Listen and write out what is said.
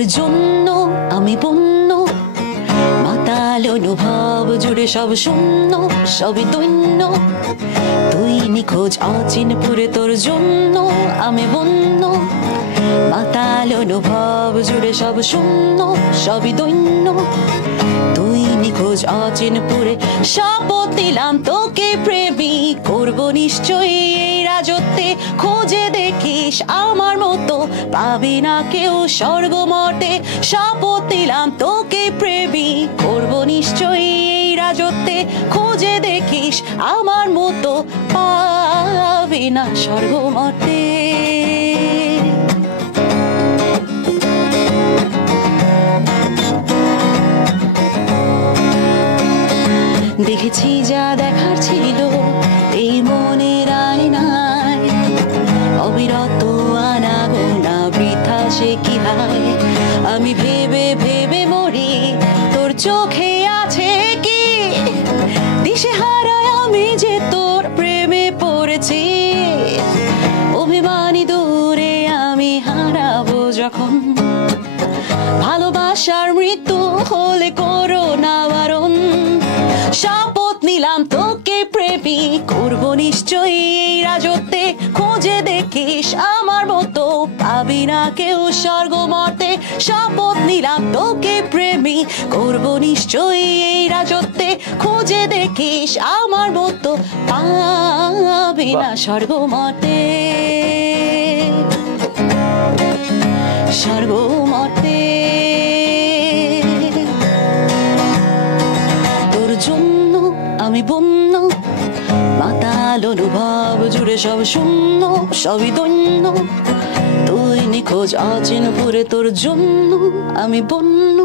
তোর জন্য আমি বন্য, মাতাল অনুভব জুড়ে সব শূন্য, সবই দৈন্য। তুই নিখোঁজ অচিন পুরে, তোর জন্য আমি বন্য, মাতাল অনুভব জুড়ে সব শূন্য, সবই দৈন্য। তুই নিখোঁজ অচিন পুরে, শপথ দিলাম তোকে প্রেমী করব নিশ্চয়ই এই রাজত্বে। খোঁজে দেখিস আমার মতো পাবি না কেউ স্বর্গ মর্তে। শপথ দিলাম তোকে প্রেমী করব নিশ্চয়ই এই রাজত্বে। খোঁজে দেখিস আমার মতো পাবি না স্বর্গ মর্তে। দেখেছি যা দেখার ছিল এই মনের আয়নায়, অবিরত আনাগোনা বৃথা সে কি হায়। আমি ভেবে ভেবে মরি তোর চোখে আছে কি, দিশে হারায় আমি যে তোর প্রেমে পড়েছি। অভিমানী দূরে আমি হারাবো যখন, ভালোবাসার মৃত্যু হলে করো না বারণ। শপথ নিলাম তোকে প্রেমী করব নিশ্চয়ই এই রাজত্বে। খোঁজে দেখিস আমার মতো পাবি না কেউ স্বর্গ মর্তে। শপথ নিলাম তোকে প্রেমী করব নিশ্চয়ই এই রাজত্বে। খোঁজে দেখিস আমার মতো পাবি না স্বর্গ মর্তে, স্বর্গ মর্তে। তোর জন্য আমি বন্য, মাতাল অনুভব জুড়ে সব শূন্য, সবই দৈন্য। তুই নিখোঁজ অচিন পুরে, তোর জন্য আমি বন্য।